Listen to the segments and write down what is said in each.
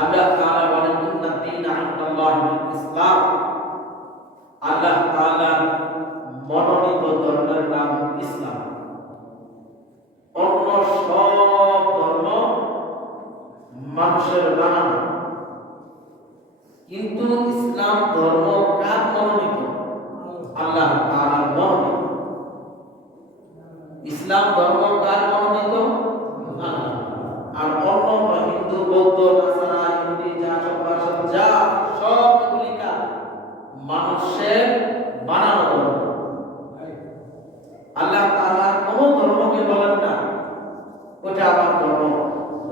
আল্লাহ তাআলা বলেন ইন্না দীনা ইনদাল্লাহিল ইসলাম। আল্লাহ তাআলা মনোনীত ধর্মের নাম ইসলাম। অন্য সব ধর্ম মানুষের বানানো, কিন্তু ইসলাম ধর্ম কার মনোনীত? আল্লাহ তাআলার মনোনীত। ইসলাম ধর্ম কার মনোনীত? আল্লাহ। আর অন্য হিন্দু, বৌদ্ধ, নাসারা, ইহুদি যা সব ভাষা যা সবগুলি কার? মানুষের বানানো ধর্ম। আল্লাহ তাআলা কোন ধর্মকে বলেন না ওটা আমার ধর্ম,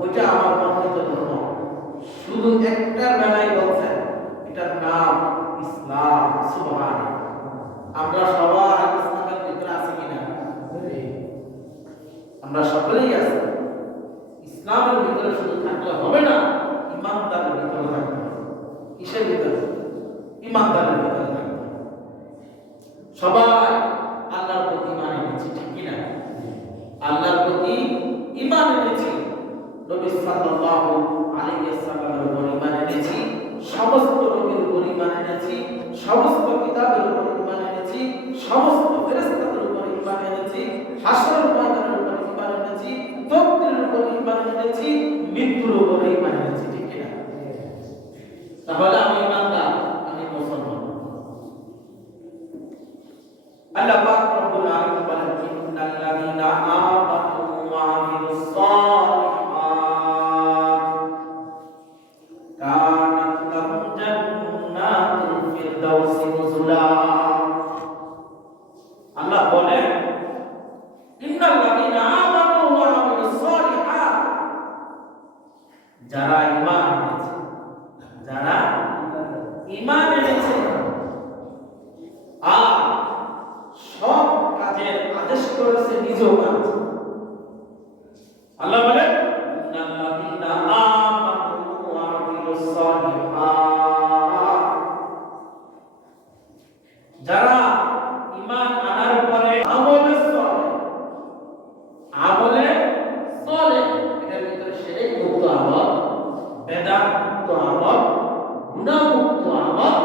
ওটা আমার মনোনীত ধর্ম। শুধু একটার বেলায় বলছেন, এটার নাম ইসলাম। সুবহানাল্লাহ। আমরা সবাই ইসলামের ভিতরে আছি কিনা? আমরা সকলেই আছি। ইসলামের ভিতরে শুধু থাকলে হবে না, ইমানদারের ভিতরে থাকতে হবে। কিসের ভিতরে? ইমানদারের ভিতরে থাকতে হবে। সবাই আল্লাহর প্রতি ঈমান এনেছি, ঠিক কিনা? আল্লাহর প্রতি ঈমান এনেছি, নবী সাল্লাল্লাহু আলাইহি ওয়াসাল্লামের উপর ঈমান এনেছি, সমস্ত নবীর উপর ঈমান এনেছি, সমস্ত কিতাবের উপর ঈমান এনেছি, সমস্ত ফেরেশতাদের উপর ঈমান এনেছি, হাসরের ময়দানের উপর ঈমান এনেছি, তকদীরের উপর ঈমান এনেছি, মৃত্যুর উপর ঈমান এনেছি, ঠিক কিনা? তাহলে আমি ইমানদার, আমি মুসলমান। আল্লাহ পাক রব্বুল আলামিন বলেন ইন্নাল লাযীনা আমানু ওয়া আমিলুস সালিহাত কানাত লাহুম জান্নাতুল ফিরদাউসি নুজুলা। আল্লাহ বলেন ইন্নাল লাযীনা আমানু ওয়া আমিলুস সালিহাত, যারা ঈমান এনেছে, যারা ঈমান এনেছে আর সব কাজের আদেশ করেছে নিজ কাজ। আল্লাহ বলেন ইন্নাল্লাযীনা আমানু ওয়া আমিলুস সালিহাত, যারা ঈমান আনার পরে আমলে সালেহ, আমলে সালেহ, এর ভিতরে শিরক মুক্ত আমল, বেদাত মুক্ত আমল, গুনাহ মুক্ত আমল,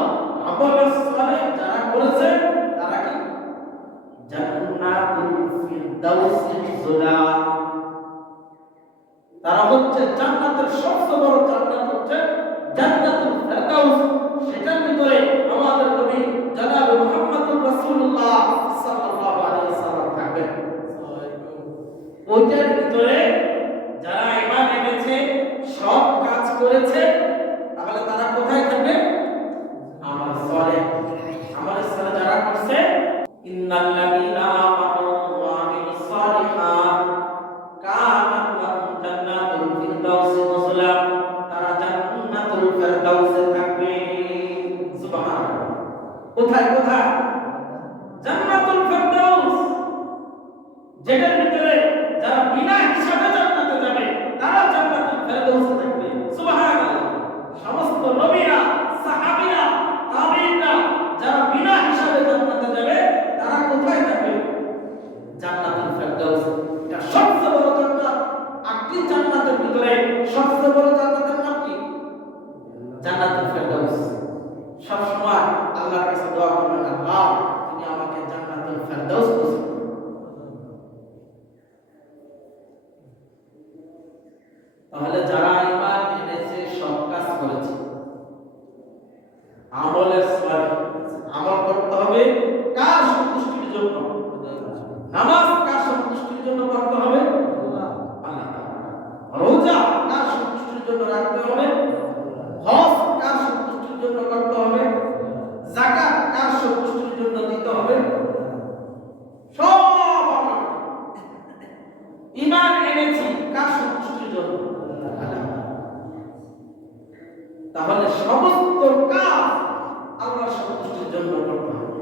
আমলে সালেহ যারা করেছে তারা কি জান্নাতুল ফিরদাউসি নুজুলা, তারা হচ্ছে জান্নাতের সবচেয়ে বড় জান্নাত হচ্ছে জান্নাতুল ফিরদাউস। সেটার ভিতরে আমাদের নবী জনাব মুহাম্মদুর রাসূলুল্লাহ সাল্লাল্লাহু আলাইহি ওয়াসাল্লাম থাকবেন। ওইটার ভিতরে যারা ঈমান এনেছে, সব কাজ করেছে, তাহলে তারা কোথায় থাকবে? আমল সালেহ। আমল সালেহ যারা করছে, ইন্নাল্লাযীনা আমানু ওয়া আমিলুস সালিহাত কানাত লাহুম জান্নাতুল ফিরদাউসি নুজুলা, তারা জান্নাতুল ফিরদাউসে থাকবে। সুবহানাল্লাহ। কোথায় কোথায়? জান্নাতুল ফিরদাউস, যেটার ভিতরে যারা বিনা হিসাবে জান্নাতে যাবে তারা জান্নাতুল ফিরদাউসে থাকবে। সুবহানাল্লাহ। সমস্ত নবীরা, সাহাবীরা, তাবিঈনরা যারা বিনা হিসাবে জান্নাতে যাবে তারা কোথায় থাকবে? জান্নাতুল ফিরদাউস। এটা সবচেয়ে বড় জান্নাত। আটটি জান্নাতের ভিতরে সবচেয়ে বড় জান্নাতের নাম কি? জান্নাতুল ফিরদাউস। সব সময় আল্লাহর কাছে দোয়া করবেন, আল্লাহ তুমি আমাকে জান্নাতুল ফিরদাউস নসিব করো। তাহলে যারা ঈমান এনেছে, সৎ কাজ করেছে, আমলে সালেহ, আমল করতে হবে কার সন্তুষ্টির জন্য? নামাজ কার সন্তুষ্টির জন্য করতে হবে? আল্লাহ তাআলা। রোজা কার সন্তুষ্টির জন্য রাখতে হবে? হজ কার সন্তুষ্টির জন্য করতে হবে? যাকাত কার সন্তুষ্টির জন্য দিতে হবে? সব আমরা ঈমান এনেছি কার সন্তুষ্টির জন্য? তাহলে সমস্ত কাজ আল্লাহর সন্তুষ্টির জন্য করতে হবে।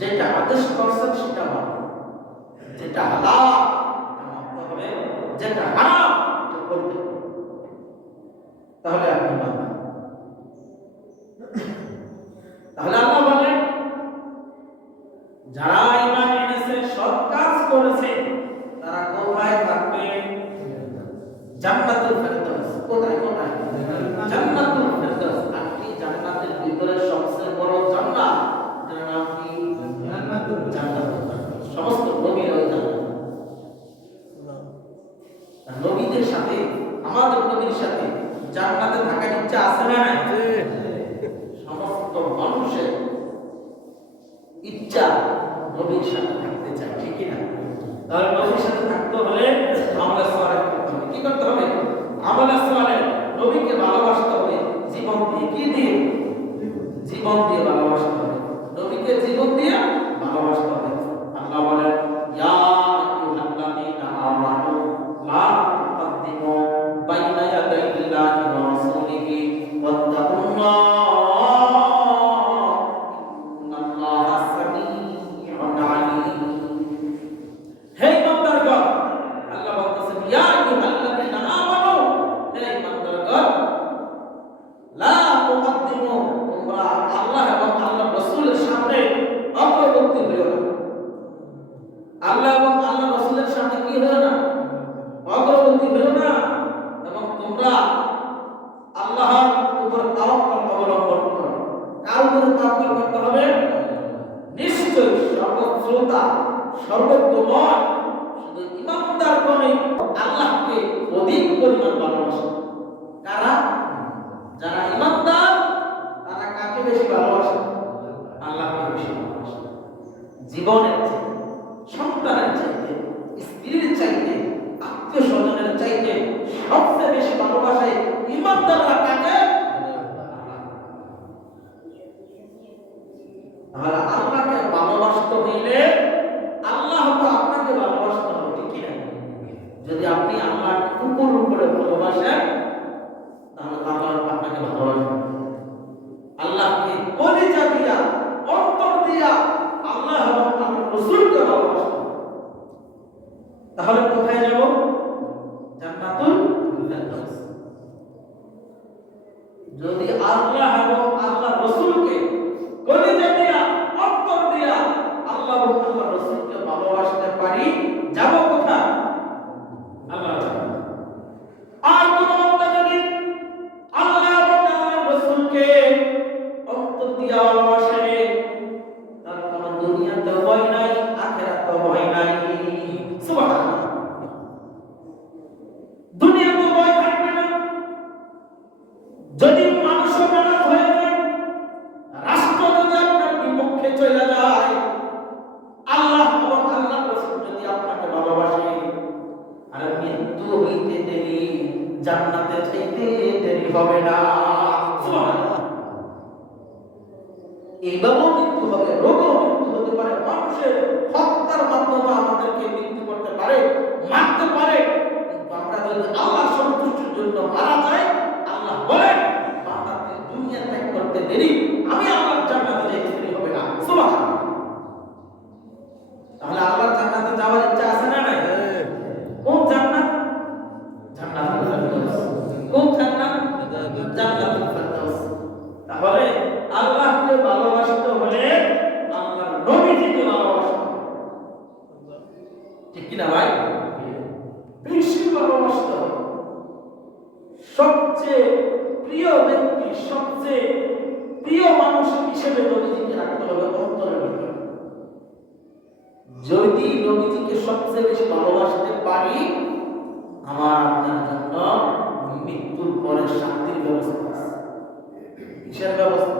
যেটা আদেশ করছেন সেটা মানতে হবে, যেটা হালাল সেটা মানতে হবে, যেটা হারাম সেটা করতে হবে। তাহলে আপনি মানবেন। তাহলে আল্লাহ বলেন যারা ঈমান এনেছে, সৎ কাজ করেছে, তারা কোথায় থাকবে? জান্নাতুল ফিরদাউস। কোথায় কোথায়? জান্নাত ইচ্ছা আছে না নাই? সমস্ত মানুষের ইচ্ছা নবীর সাথে থাকতে চায়, ঠিক কি না? তাহলে নবীর সাথে থাকতে হলে আমলে সালেহ করতে হবে। কি করতে হবে? আমলে সালেহ, নবীকে ভালোবাসতে হবে জীবন দিয়ে। কি দিয়ে? জীবন দিয়ে ভালোবাসতে হবে। নবীকে জীবন দিয়ে ভালোবাসতে হবে। আল্লাহ বলেন, ইয়া আইয়ুহাল্লাযীনা আমানু লা তুকদ্দিমু বাইনা ইয়াদাইল্লাহি ওয়া রাসূলিহি ওয়াত্তাকুল্লাহ ইন্নাল্লাহা সামিউন আলীম। হে ইমানদারগণ, আল্লাহ বলতেছেন, ইয়া আইয়ুহাল্লাযীনা আমানু, হে ইমানদারগণ, লা তুকদ্দিমু, তোমরা আল্লাহ এবং আল্লাহর রাসূলের সামনে অগ্রবর্তী হইও না। আল্লাহ এবং আল্লাহর রাসূলের সামনে কি হইও না? অগ্রবর্তী হইও না। এবং তোমরা আল্লাহর উপর তাওয়াক্কুল অবলম্বন করো। কার উপর তাওয়াক্কুল করতে হবে? নিশ্চয় সর্বশ্রোতা সর্বজ্ঞময় শুধু ইমানদারগণই আল্লাহকে অধিক পরিমাণ ভালোবাসে। কারা? যারা ইমানদার তারা কাকে বেশি ভালোবাসে? আল্লাহকে বেশি ভালোবাসে। জীবনের চাইতে, সন্তানের চাইতে, স্ত্রীর চাইতে, আত্মীয় স্বজনের চাইতে সবচেয়ে বেশি ভালোবাসে ইমানদাররা কাকে? তাহলে আল্লাহকে ভালোবাসতে হইলে আল্লাহ তো আপনাকে ভালোবাসতে হবে, ঠিক কি না? যদি আপনি আল্লাহকে উপরে ভালোবাসেন তাহলে আল্লাহ আপনাকে ভালোবাসবেন। আল্লাহকে কলিজা দিয়া, অন্তর দিয়া আল্লাহ এবং আল্লাহর রাসূলকে ভালোবাসবেন। তাহলে কোথায় যাব? জান্নাতুল ফেরদাউস। যদি আল্লাহ এবং আল্লাহর রাসূলকে কলিজা দিয়া, অন্তর দিয়া আল্লাহ এবং আল্লাহর রাসূলকে ভালোবাসতে পারি, যাব কোথায়? আল্লাহর জান্নাত। আর কোন বান্দা যদি আল্লাহ এবং আল্লাহর রাসূলকে অন্তর দিয়া ভালোবাসে, তার কোন দুনিয়াতে ভয় নাই, আখিরাতে ভয় নাই। সুবহানাল্লাহ। দুনিয়াতে ভয় থাকবে না। যদি মানুষও নারাজ হয়ে যায়, রাষ্ট্র যদি আপনার বিপক্ষে চলে যায়, আল্লাহ এবং আল্লাহর রাসূল যদি আপনাকে ভালোবাসে, আর মৃত্যু হইতে দেরি, জান্নাতে যাইতে দেরি হবে না। সুবহানাল্লাহ। এইভাবেও মৃত্যু হবে, রোগও মৃত্যু হতে পারে, মানুষের হত্যার মাধ্যমে আমাদেরকে মৃত্যু করতে পারে, মারতে পারে। কিন্তু আমরা যদি আল্লাহর সন্তুষ্টির জন্য মারা যাই, আল্লাহ বলেন বান্দাকে দুনিয়া ত্যাগ করতে দেরি, আমি আল্লাহর জান্নাতে যাইতে দেরি হবে না। সুবহানাল্লাহ। তাহলে আল্লাহর জান্নাতে যাওয়ার ইচ্ছা আছে না নাই? কোন জান্নাত? জান্নাতুল ফেরদাউস। কোন জান্নাত? জান্নাতুল ফেরদাউস। তাহলে আল্লাহকে ভালোবাসতে হলে আল্লাহর নবীকে ভালোবাসতে হবে, ঠিক কি না ভাই? বেশি ভালোবাসতে হবে। সবচেয়ে প্রিয় ব্যক্তি, সবচেয়ে প্রিয় মানুষ হিসেবে নবীজিকে রাখতে হবে অন্তরের ভিতরে। যদি নবীজিকে সবচেয়ে বেশি ভালোবাসতে পারি, আমার আপনার জন্য মৃত্যুর পরে শান্তির ব্যবস্থা আছে। কিসের ব্যবস্থা?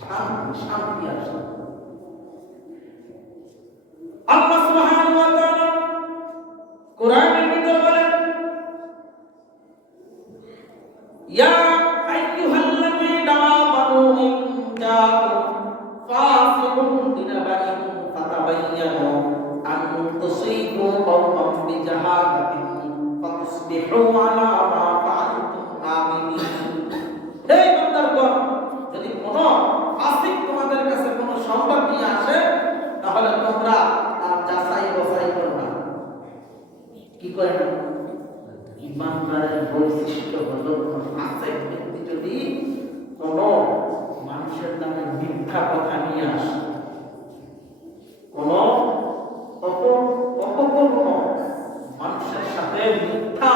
শান্তি, শান্তি আসে। আল্লাহ সুবহানাহু ওয়া তাআলা কোরআনের ভিতরে বলেন, ইয়া আইয়ুহাল্লাযীনা আমানু ইন জাআকুম ফাসিকুন বিনাবাইন ফাতাবায়্যানু আন তুসীবু কওমান বিজাহালাতিন ফাতুসবিহু আলা মা ফাআলতুম নাদিমিন। হে বান্দাগণ, যদি কোন ফাসিক তোমাদের কাছে কোন সংবাদ নিয়ে আসে, তাহলে তোমরা তার যাচাই বাছাই করো না। কি করে না? ইমানদারের বৈশিষ্ট্য হলো, ফাসিক ব্যক্তি যদি কোন মানুষের নামে মিথ্যা কথা নিয়ে আসে, কোন অপকর্ম মানুষের সাথে মিথ্যা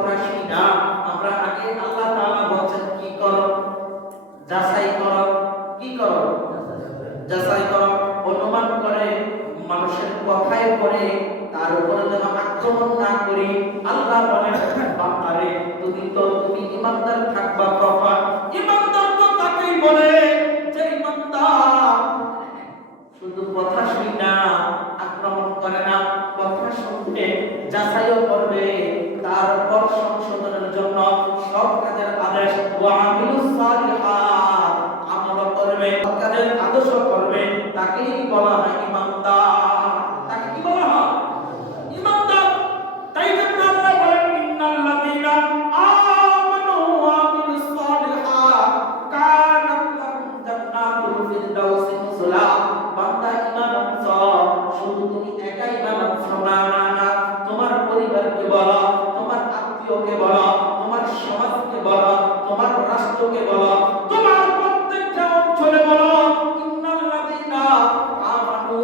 কথা শুনি না। আমরা আগে আল্লাহ তাআলা বলেন কি করো, যাচাই করো, কি করো, যাচাই করো, অনুমান করে মানুষের কথায় করে তার উপরে যেন আক্রমণ না করি। আল্লাহ বলেন বান্দারে তুমি ইমানদার থাকবা কখন? ইমানদার তো তাকেই বলে যে ইমানদার শুধু কথা শুনি না, আক্রমণ করে না, কথা শুনবে, যাচাইও করবে, তারপর সংশোধনের জন্য সব কাজের আদেশ ওয়া আমিলুস সালিহাত আমল করবে, কাজের আদেশ করবে, তাকেই বলা হয় ইমানদার। তাকে কি বলা হয়? ইমানদার। তাই জন্য আল্লাহ বলেন ইন্নাল্লাযীনা আমানু ওয়া আমিলুস সালিহাত কানাত লাহুম জান্নাতুল ফিরদাউসি নুজুলা। বান্দা ঈমান আনছ, শুধু তুমি একাই ঈমান আনছ না, না না, তোমার পরিবারকে বলো, তোমার আত্মীয়কে বলো, তোমার সমাজকে বলো, তোমার রাষ্ট্রকে বলো, তোমার প্রত্যেকটা অঞ্চলে বলো ইন্নাল্লাযীনা আমানু,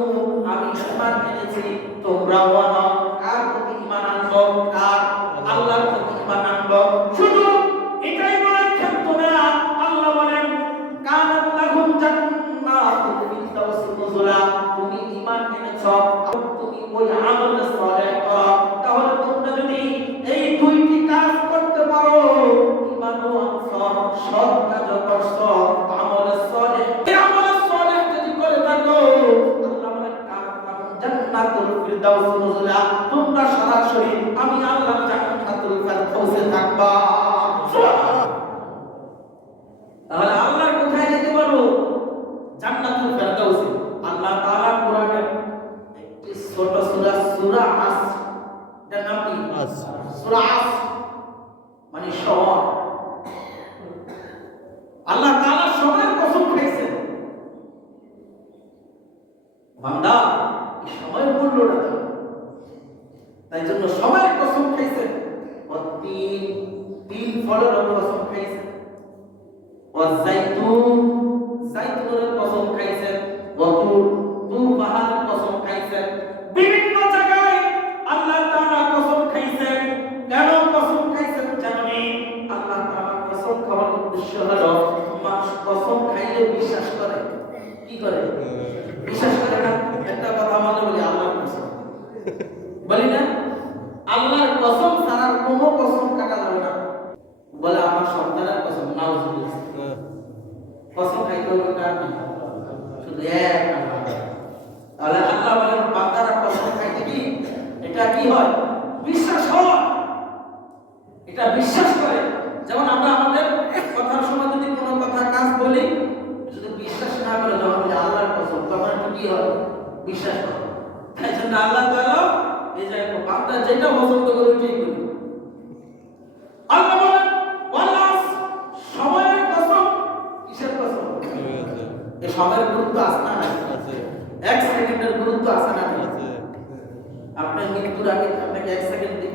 আমি ঈমান এনেছি, তোমরাও আনো। কার প্রতি ঈমান আনবো? কার? আল্লাহর প্রতি ঈমান আনবো। শুধু এটাই বলে ক্ষান্ত না, আল্লাহ বলেন কানাত লাহুম জান্নাতুল ফিরদাউসি নুজুলা। তুমি ঈমান এনেছো, তুমি ওই আমল সালেহ করো, তাহলে তোমরা যদি এই দুইটি কাজ করতে পারো, ঈমানও আনছো, সৎ কাজও করছো, আমল সালেহ, এই আমল সালেহ যদি করে থাকো, আল্লাহ বলেন কানাত লাহুম জান্নাতুল ফিরদাউসি নুজুলা, তোমরা সরাসরি আমি আল্লাহর জান্নাতুল ফিরদাউসে থাকবা। তাহলে আল্লাহর কোথায় যেতে পারবো? জান্নাতুল ফিরদাউসে। আল্লাহ তাআলা কোরআনের একটি ছোট সূরা, সূরা আস, এর নাম কি? সূরা আস মানে সময়। আল্লাহ তাআলা সময়ের কসম খাইছেন। বান্দা এই সময়ের মূল্যটা দাও। তাই জন্য সময়ের কসম খাইছেন। তিন ফলের কসম খাইছেন। ওয়াজাইতুন, জাইতুনের কসম খাইছেন। তুর পাহাড়ের কসম খাইছেন। বিভিন্ন জায়গায় আল্লাহ তাআলা কসম খাইছেন। কেন কসম খাইছেন জানেন? আল্লাহ তাআলা কসম খাওয়ার উদ্দেশ্য হলো মানুষ কসম খাইলে বিশ্বাস করে। কি করে? বিশ্বাস করে না। একটা কথা মনে বলি, আল্লাহর কসম বলি না, আল্লাহর কসম ছাড়া কোনো কসম কাটা যাবে না। বলে আমার সন্তানের কসম, নাউজুবিল্লাহ, কসম খাইতে হবে কার না? শুধু এক আল্লাহ। তাহলে আল্লাহ বলেন বান্দারা কসম খাইতে কি এটা কি হয়? বিশ্বাস হয়। এটা বিশ্বাস করে। যেমন আমরা আমাদের কথার সময় যদি কোনো কথা কাজ বলি, যদি বিশ্বাস না করে যখন বলি আল্লাহর কসম, তখন একটু কি হয়? বিশ্বাস করে। তাই জন্য আল্লাহ তাআলা এই যে বান্দা যেটা পছন্দ করে ওইটাই করি। আল্লাহ বলেন ওয়াল্লাহ, সময়ের কসম। কিসের কসম? এই সময়ের গুরুত্ব আছে না? আছে। এক সেকেন্ডের গুরুত্ব আছে না? আছে। আপনি মৃত্যুর আগে আপনাকে এক সেকেন্ড দিব,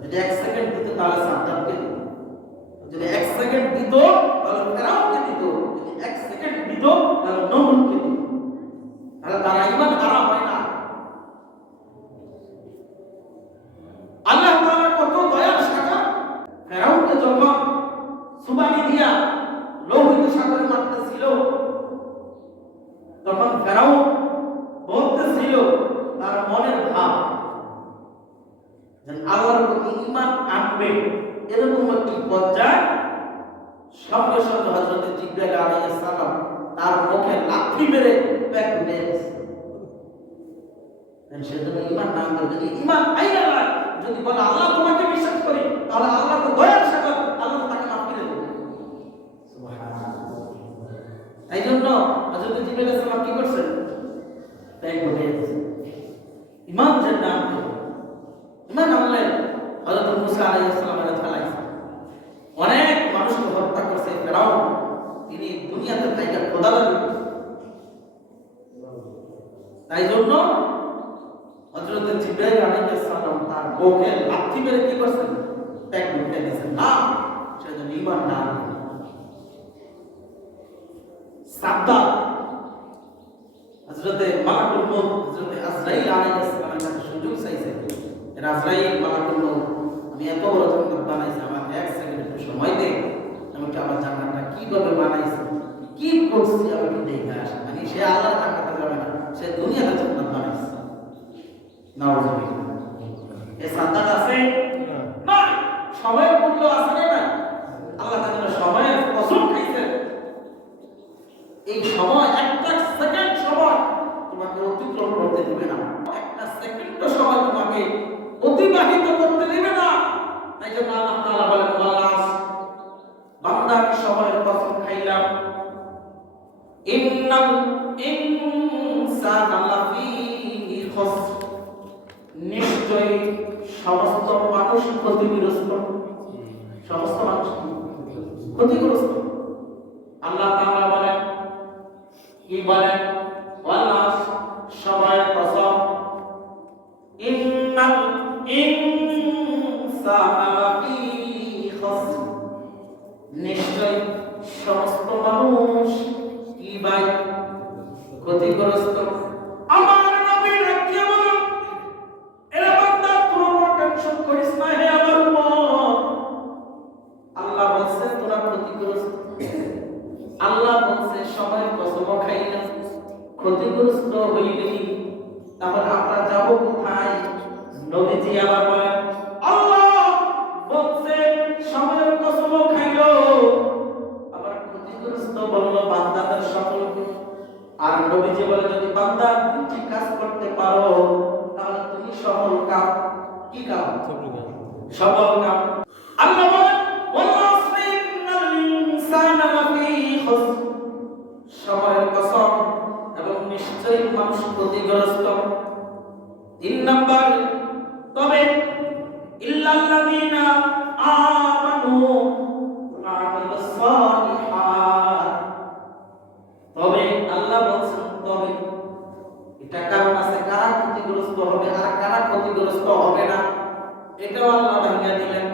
যদি এক সেকেন্ড দিত তাহলে সাদ্দাতকে দিত, যদি এক সেকেন্ড দিত তাহলে ফেরাউনকে দিত, যদি এক সেকেন্ড দিত তাহলে নমরুদকে দিত। তাহলে তারা ঈমান হারা হয় না। আল্লাহ তাআলা কত দয়ার সাগর। ফেরাউনকে যখন সুবানি দিয়া লোহিত সাগরে মারতেছিল, তখন ফেরাউন বলতেছিল তার মনের ভাব যে আল্লাহর প্রতি ঈমান আনবে, এরকম একটি পর্যায়ে সঙ্গে সঙ্গে হযরত জিবরাইল আলাইহিস সালাম তার মুখে লাথি মেরে পেট উঠে গেছে। সেজন্য ঈমান না আনলে, যদি ঈমান আইনা যায়, যদি বলে আল্লাহ তোমাকে বিশ্বাস করি, তাহলে আল্লাহ তো দয়ার সাগর, আল্লাহ তাকে মাফ করে দেবে। সুবহানাল্লাহ। এই জন্য হযরত জিবরাইল আলাইহিস সালাম কি করছেন? পেট উঠে গেছে। ঈমান যেন না আনলে, ঈমান আনলে হযরত মুসা আলাইহিস সালামের ফেলাইছে। অনেক মানুষকে হত্যা করছে ফেরাউন। তিনি দুনিয়াতে থাইকা খোদা লাগবে। তাই জন্য হযরত জিবরাইল আলাইহিস সালাম তার বুকে লাথি মেরে কি করছেন? পেট উঠে দিয়েছেন। না, সেজন্য ঈমান না আনলে। সাদ্দাত হযরত মালাকুল মউত, হযরত আজরাইল আলাইহিস সালামের কাছে সুযোগ চাইছে। আজরাইল, মালাকুল মউত, আমি এত বড় কিভাবে বানাইছে, কি করছি আমি দেখে আসা, মানে সে আল্লাহর জান্নাতে যাবে না, সে দুনিয়াতে জান্নাত বানাইছে। নাউজুবিল্লাহ। এ সাদ্দাত আছে না, সময়ের মূল্য আছে না নাই? আল্লাহ তাআলা সময়ের কসম খাইছেন, এই সময় একটা সেকেন্ড সময় তোমাকে অতিক্রম করতে দিবে না, একটা সেকেন্ড সময় তোমাকে অতিবাহিত করতে দিবে না। তাই জন্য আল্লাহ তাআলা বলেন আল্লাহ বান্দার সময়ের কসম খাইলাম, ইন্নাল ইনসানা লাফি খুসর, নিশ্চয়ই সমস্ত মানুষ ক্ষতিগ্রস্ত, সমস্ত মানুষ ক্ষতিগ্রস্ত। আল্লাহ তাআলা বলেন, কি বলেন? ওয়াল্লাহ সময়ের কসম, ইন্নাল ইনসানা লাফি খুসর, নিশ্চয়ই সমস্ত মানুষ কি ভাই ক্ষতিগ্রস্ত। আমার নবী রাখিয়া বলেন, এরা বান্দা কোনো টেনশন করিস না হে আমার উম্মত, আল্লাহ বলছে তোরা ক্ষতিগ্রস্ত। আল্লাহ বলছে সময়ের কসম খাইলাম, ক্ষতিগ্রস্ত হইলি তাহলে আমরা যাব কোথায়? নবীজি আবার বলেন, আল্লাহ বলছে সময়ের কসম খাইলো, আবার ক্ষতিগ্রস্ত বলল বান্দাদের সকলকে। আর নবীজি বলে যদি বান্দা দুটি কাজ করতে পারো তাহলে তুমি সফল কাম। কি কাম? সফল কাম। আল্লাহ বলেন ওয়াল্লাহি ইন্নাল ইনসানা লাফি খুসর, সময়ের কসম এবং নিশ্চয়ই মানুষ ক্ষতিগ্রস্ত। 3 নাম্বার, তবে ইল্লাল্লাযীনা আমানু ওয়া আমিলুস সালিহাত, তবে আল্লাহ বলছেন তবে, এটা কারণ আছে কারা ক্ষতিগ্রস্ত হবে আর কারা ক্ষতিগ্রস্ত হবে না, এটাও আল্লাহ ভাঙিয়ে দিলেন।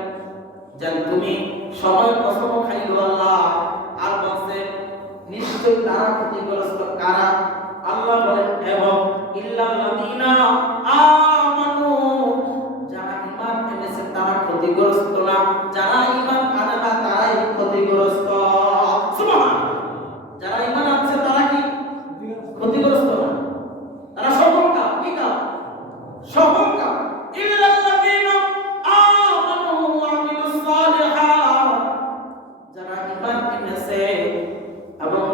যেন তুমি সময়ের কসম খাইলো আল্লাহ, আর বলছে নিশ্চয়ই তারা ক্ষতিগ্রস্ত কারা? আল্লাহ বলেন এবং ইল্লাল্লাযীনা আমানু, যারা ঈমান এনেছে তারা ক্ষতিগ্রস্ত না, যারা ঈমান আনে না তারাই ক্ষতিগ্রস্ত। সুবহানাল্লাহ। যারা ঈমান আনছে তারা কি ক্ষতিগ্রস্ত না, তারা সফল কাম। কি কাম? সফল কাম। ইল্লাল্লাযীনা আমানু ওয়া আমিলুস সালিহাত, যারা ঈমান এনেছে এবং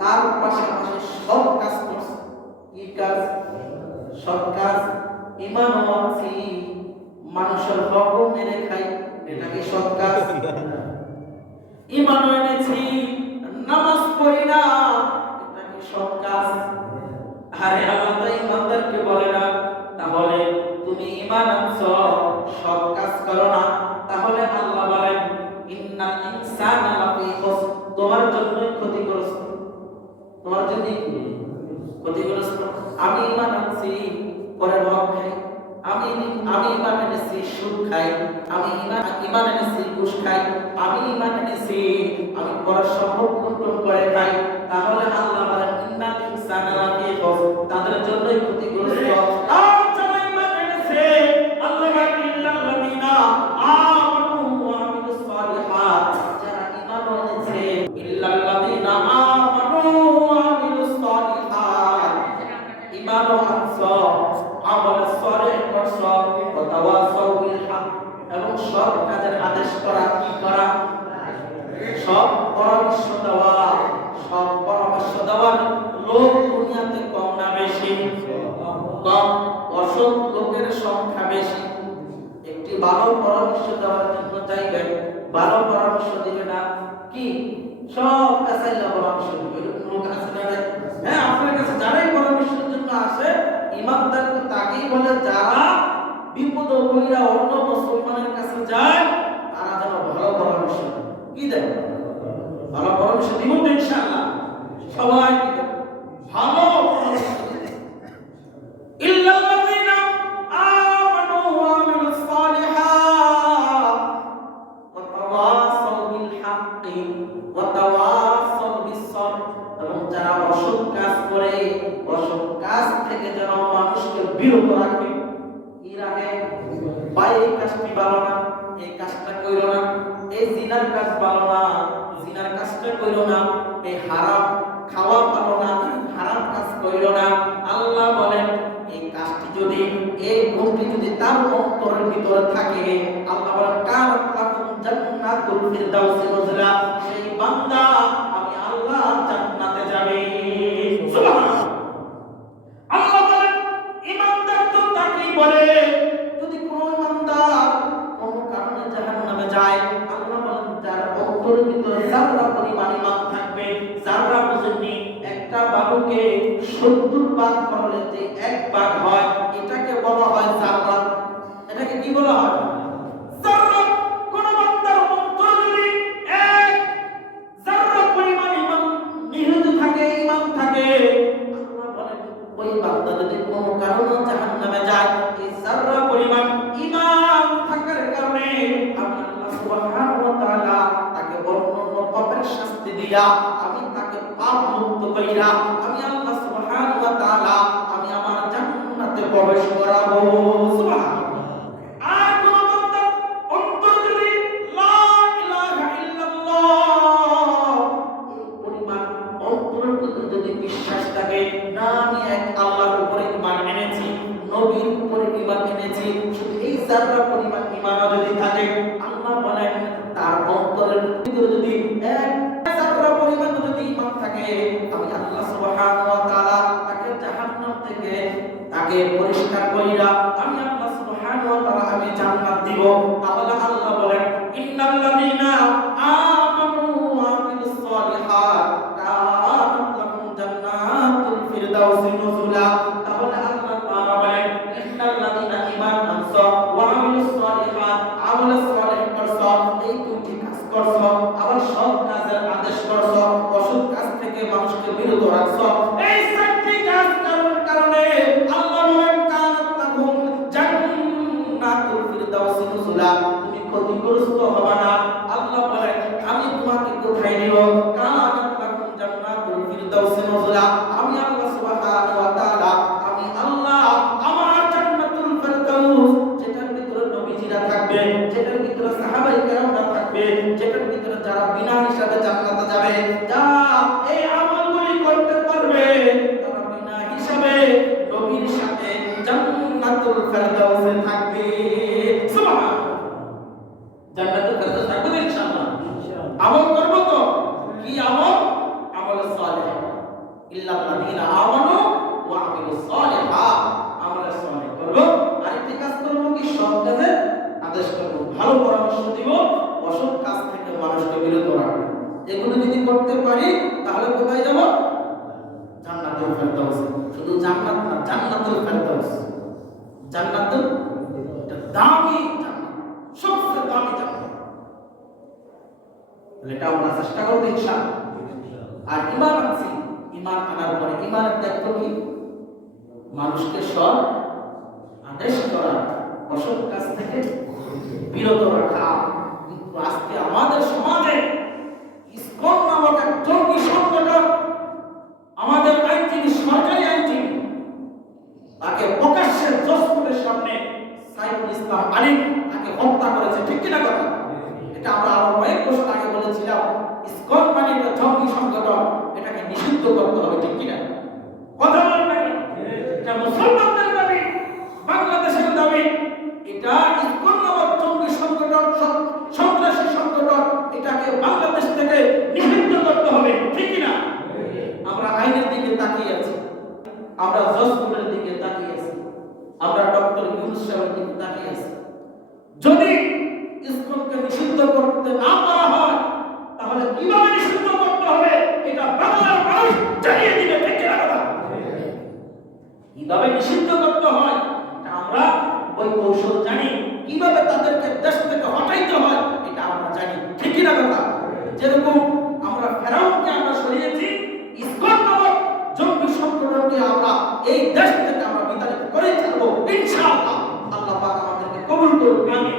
তার পাশাপাশি সৎ কাজ করছে। কি কাজ? সৎ কাজ। ঈমান আনছি, মানুষের হক মেরে খাই, এটা কি সৎ কাজ? ঈমান এনেছি, নামাজ পড়ি না, এটা কি সৎ কাজ? আরে আল্লাহ তো ঈমানদারকে বলে না তাহলে তুমি ঈমান আনছো সৎ কাজ করো না, তাহলে আল্লাহ বলেন ইন্নাল ইনসানা লাফি খুসর, তোমার জন্যই ক্ষতিগ্রস্ত, তোমার জন্যই ক্ষতিগ্রস্ত। আমি ঈমান আনছি পরে হক খাই, আমি ঈমান এনেছি সুদ খাই, আমি ঈমান এনেছি ঘুষ খাই, আমি ঈমান এনেছি আমি পরের সম্পদ লুণ্ঠন করে খাই, তাহলে আল্লাহ বলেন ইন্নাল ইনসানা লাফি খুসর, তাদের জন্যই ক্ষতিগ্রস্ত। আর যারা ঈমান এনেছে আল্লাহ বলেন ইল্লাল্লাযীনা আমানু ওয়া আমিলুস সালিহাত, যারা ঈমান এনেছে ইল্লাল্লাযীনা আমানু ওয়া আমিলুস সালিহাত, ঈমান আনছো, আমল সালেহ করছো, ওয়া তাওয়াসাউ বিল হক, এবং সৎ কাজের আদেশ করা। কি করা? সব পরামর্শ দেওয়া। সব পরামর্শ দেওয়ার লোক দুনিয়াতে কম না বেশি? কম। অসৎ লোকের সংখ্যা বেশি। একটি ভালো পরামর্শ দেওয়ার জন্য চাইবেন, ভালো পরামর্শ দিবে না, কি সব কাছাইলা পরামর্শ দিবে, লোক আছে না? হ্যাঁ, আপনার কাছে যারাই পরামর্শের জন্য আসে ইমানদার তাকেই বলে যারা বিপদ কইরা অন্য মুসলমানের কাছে যায় তারা যেন ভালো পরামর্শ দেয়। কি দেয়? ভালো পরামর্শ দিব তো ইনশাআল্লাহ, সবাই দিবে ভালো পরামর্শ। ইল্লাল্লাযীনা আমানু ওয়া আমিলুস সালিহাত ওয়া তাওয়াসাউ বিল হাক্কি ওয়া তাওয়াসাউ বিস সবর, এবং যারা অসৎ কাজ করে অসৎ কাজ থেকে যেন মানুষকে বিরত রাখে। কি রাখে? ভাই এই কাজটি ভালো না, এই কাজটা কইরো না, এই জিনার কাজ ভালো না, জিনার কাজটা কইরো না, এই হারাম খাওয়া ভালো না, হারাম কাজ কইরো না। আল্লাহ বলেন এই কাজটি যদি, এই গুণটি যদি তার অন্তরের ভিতরে থাকে, আল্লাহ বলেন কানাত লাকুম জান্নাতুল ফিরদাউসি নুজুলা, সেই বান্দা আমি আল্লাহ জান্নাতে যাবে। সুবহানাল্লাহ। আল্লাহ বলেন ঈমানদার তো তাকেই বলে, যদি কোন ঈমানদার কোন কারণে জাহান্নামে যায়, আল্লাহ বলেন যার অন্তরের ভিতরে যারা পরিমাণ ঈমান থাকবে, যারা বুঝেননি একটা বালুকে 70 ভাগ করলে যে এক ভাগ হয়, এটাকে বলা হয় যারা। এটাকে কি বলা হয়? যারা। কোন বান্দার অন্তরে যদি এক যারা পরিমাণ ঈমান নিহিত থাকে, ঈমান থাকে, আল্লাহ বলেন ওই বান্দা যদি কোন কারণে জাহান্নামে যায়, এই যারা পরিমাণ ঈমান থাকার কারণে আমি আল্লাহ সুবহানাহু ওয়া তাআলা তাকে অন্যান্য পাপের শাস্তি দিয়া আমি তাকে পাপ মুক্ত কইরা আমি আল্লাহ সুবহানাহু ওয়া তাআলা আমি আমার জান্নাতে প্রবেশ করাবো। সুবহানাল্লাহ। আর কোন বান্দা অন্তর যদি লা ইলাহা ইল্লাল্লাহ এই পরিমাণ অন্তরের ভিতরে যদি বিশ্বাস থাকে, না আমি এক আল্লাহর উপরে ঈমান এনেছি, নবীর উপরে ঈমান এনেছি, শুধু এই যারা পরিমাণ ঈমান যদি থাকে, আল্লাহ বলেন তার অন্তরের ভিতরে যদি এক যারা পরিমাণ যদি ঈমান থাকে, আমি আল্লাহ সুবহানাহু ওয়া তাআলা তাকে জাহান্নাম থেকে তাকে পরিষ্কার কইরা আমি আল্লাহ সুবহানাহু ওয়া তাআলা আমি জান্নাত দিব। তাহলে আল্লাহ বলেন ইন্নাল্লাযীনা আমানু ওয়া আমিলুস সালিহাত কানাত লাহুম জান্নাতুল ফিরদাউসি নুজুলা। তাহলে আল্লাহ তাআলা বলেন ইন্নাল্লাযীনা ঈমান আনছো ওয়া আমিলুস সালিহাত, আমল সালেহ করছো, এই দুটি কাজ করছো, আবার সৎ কাজের আদেশ করছো, অসৎ কাজ থেকে মানুষকে বিরত রাখছো, এই চারটি কাজ করার কারণে আল্লাহ বলেন কানাত লাহুম জান্নাতুল ফিরদাউসি নুজুলা, তুমি ক্ষতিগ্রস্ত হবে না। আল্লাহ বলেন আমি তোমাকে কোথায় নিব? কানাত লাহুম জান্নাতুল ফিরদাউসি নুজুলা, আমি আল্লাহ সুবহানাহু ওয়া তাআলা আমি আল্লাহ আমার জান্নাতুল ফিরদাউস, যেটার ভিতরে নবীজিরা থাকবে, যেটার ভিতরে সাহাবায়ে কেরামরা থাকবে, যেটার ভিতরে যারা বিনা হিসাবে জান্নাতে যাবে, যারা এই আমলগুলি করতে পারবে, তারা বিনা হিসাবে নবীর সাথে জান্নাতুল ফিরদাউসে থাকবে। সুবহানাল্লাহ। জান্নাতুল ফিরদাউস থাকবে তো ইনশাআল্লাহ। আমল করব তো কি আমল? আমল সালেহ। ইল্লাল্লাযীনা আমানু ওয়া আমিলুস সালিহাত, আমল সালেহ করব। আরেকটি কাজ করব কি? সৎ কাজের আদেশ করব, ভালো পরামর্শ দিব, অসৎ কাজ থেকে মানুষকে বিরত রাখব। এগুলো যদি করতে পারি তাহলে কোথায় যাব? জান্নাতুল ফিরদাউস। শুধু জান্নাত না, জান্নাতুল ফিরদাউস। জান্নাতুল এটা দামি জান্নাত, সবচেয়ে দামি জান্নাত। তাহলে এটা আমরা চেষ্টা করব ইনশাআল্লাহ। আর ঈমান আনছি, ঈমান আনার পরে ঈমানের দায়িত্ব কি? মানুষকে সৎ আদেশ করা, অসৎ কাজ থেকে বিরত রাখা। কিন্তু আজকে আমাদের সমাজে ইসকন নামক এক জঙ্গি সংগঠন, আমাদের আইনজীবী, সরকারি আইনজীবী, তাকে প্রকাশ্যে জজকোর্টের সামনে সাইফুল ইসলাম আলিম তাকে হত্যা করেছে। ঠিক কিনা কথা? এটা আমরা আরো কয়েক বছর আগে বলেছিলাম, ইসকন মানে একটা জঙ্গি সংগঠন, এটাকে নিষিদ্ধ করতে হবে। ঠিক কিনা কথা বলেন নাকি? এটা মুসলমানদের দাবি, বাংলাদেশের দাবি। এটা ইসকন নামক জঙ্গি সংগঠন, সন্ত্রাসী সংগঠন, এটাকে বাংলাদেশ থেকে নিষিদ্ধ করতে হবে। ঠিক কিনা? আমরা আইনের দিকে তাকিয়ে আছি, আমরা জজকোর্টের দিকে তাকিয়ে আছি, আমরা ডক্টর ইউনূস সাহেবের দিকে তাকিয়ে আছি। যদি ইসকনকে নিষিদ্ধ করতে না পারা হয়, তাহলে কিভাবে নিষিদ্ধ করতে হবে এটা বাংলার মানুষ জানিয়ে দিবে। ঠিক কিনা কথা? কিভাবে নিষিদ্ধ করতে হয় এটা আমরা ওই কৌশল জানি, কিভাবে তাদেরকে দেশ থেকে হটাইতে হয় এটা আমরা জানি। ঠিক কিনা কথা? যেরকম আমরা ফেরাউনকে আমরা সরিয়েছি, ইসকন নামক জঙ্গি সংগঠনকে আমরা এই দেশ থেকে আমরা বিতাড়িত করে ছাড়বো ইনশাআল্লাহ। আল্লাহ পাক আমাদেরকে কবুল করুন। আমিন।